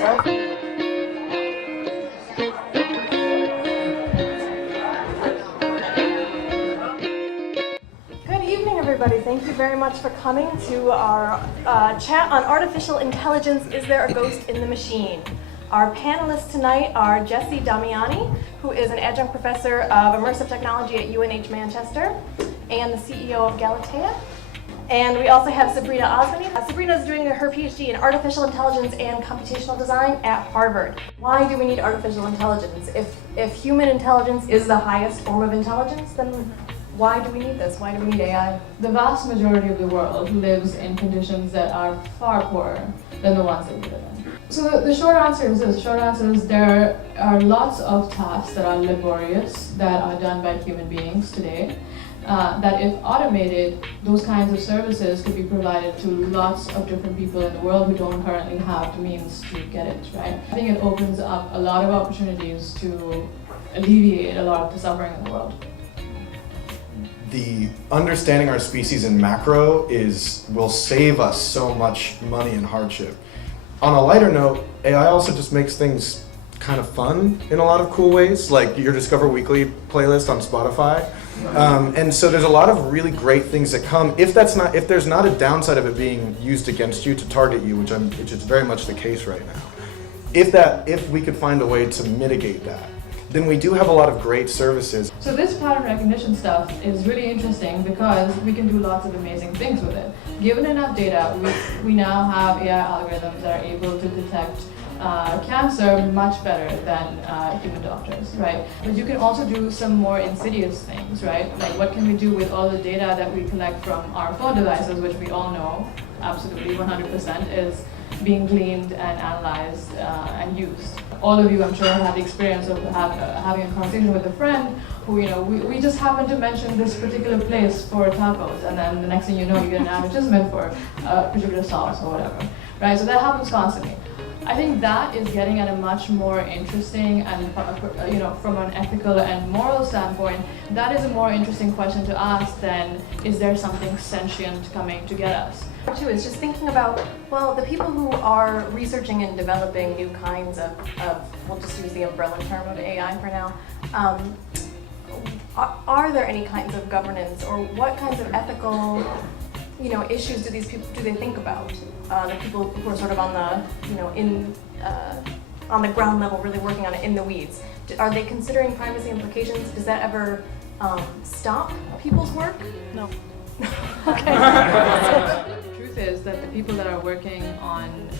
Good evening, everybody. Thank you very much for coming to our chat on artificial intelligence. Is there a ghost in the machine? Our panelists tonight are Jesse Damiani, who is an adjunct professor of immersive technology at UNH Manchester and the CEO of Galatea. And we also have Sabrina Osmany. Sabrina is doing her Ph.D. in artificial intelligence and computational design at Harvard. Why do we need artificial intelligence? If human intelligence is the highest form of intelligence, then why do we need this? Why do we need AI? The vast majority of the world lives in conditions that are far poorer than the ones that we live in. So the short answer is this. The short answer is there are lots of tasks that are laborious that are done by human beings today. That if automated, those kinds of services could be provided to lots of different people in the world who don't currently have the means to get it, right? I think it opens up a lot of opportunities to alleviate a lot of the suffering in the world. The understanding our species in macro will save us so much money and hardship. On a lighter note, AI also just makes things kind of fun in a lot of cool ways, like your Discover Weekly playlist on Spotify. And so there's a lot of really great things that come if there's not a downside of it being used against you to target you, which is very much the case right now. If we could find a way to mitigate that, then we do have a lot of great services. So this pattern recognition stuff is really interesting because we can do lots of amazing things with it. Given enough data, we now have AI algorithms that are able to detect cancer much better than human doctors, right? But you can also do some more insidious things, right? Like what can we do with all the data that we collect from our phone devices, which we all know absolutely 100% is being gleaned and analyzed and used. All of you, I'm sure, have the experience of having a conversation with a friend who, we just happen to mention this particular place for tacos, and then the next thing you know, you get an advertisement for a particular sauce or whatever, right? So that happens constantly. I think that is getting at a much more interesting and, from an ethical and moral standpoint, that is a more interesting question to ask than, is there something sentient coming to get us? Too is just thinking about, well, the people who are researching and developing new kinds of we'll just use the umbrella term of AI for now, are there any kinds of governance or what kinds of ethical issues do they think about? The people who are sort of on the, on the ground level, really working on it in the weeds. Are they considering privacy implications? Does that ever stop people's work? No. Okay. The truth is that the people that are working on,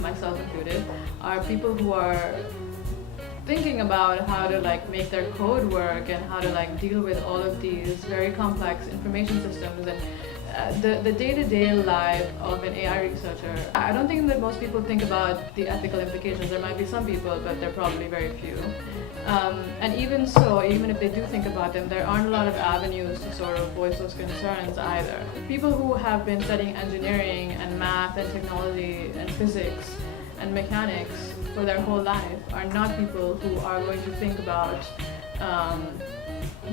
myself included, are people who are thinking about how to make their code work and how to deal with all of these very complex information systems and the day-to-day life of an AI researcher. I don't think that most people think about the ethical implications. There might be some people, but they're probably very few. And even so, even if they do think about them, there aren't a lot of avenues to sort of voice those concerns either. People who have been studying engineering and math and technology and physics and mechanics for their whole life are not people who are going to think about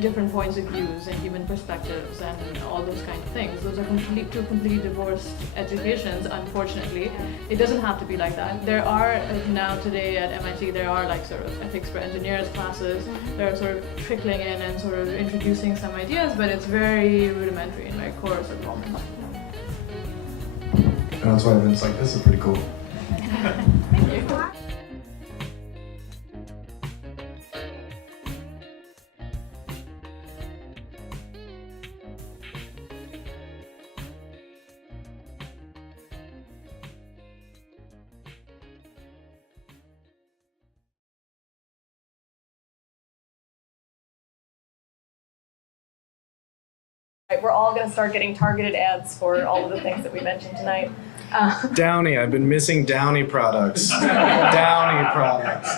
different points of views and human perspectives and all those kind of things. Those are two completely divorced educations, unfortunately. It doesn't have to be like that. There are now today at MIT, there are sort of ethics for engineers classes. They're sort of trickling in and sort of introducing some ideas, but it's very rudimentary and very coarse at the moment. And that's why events like this are pretty cool. Thank you. We're all going to start getting targeted ads for all of the things that we mentioned tonight. Downy, I've been missing Downy products. Downy products.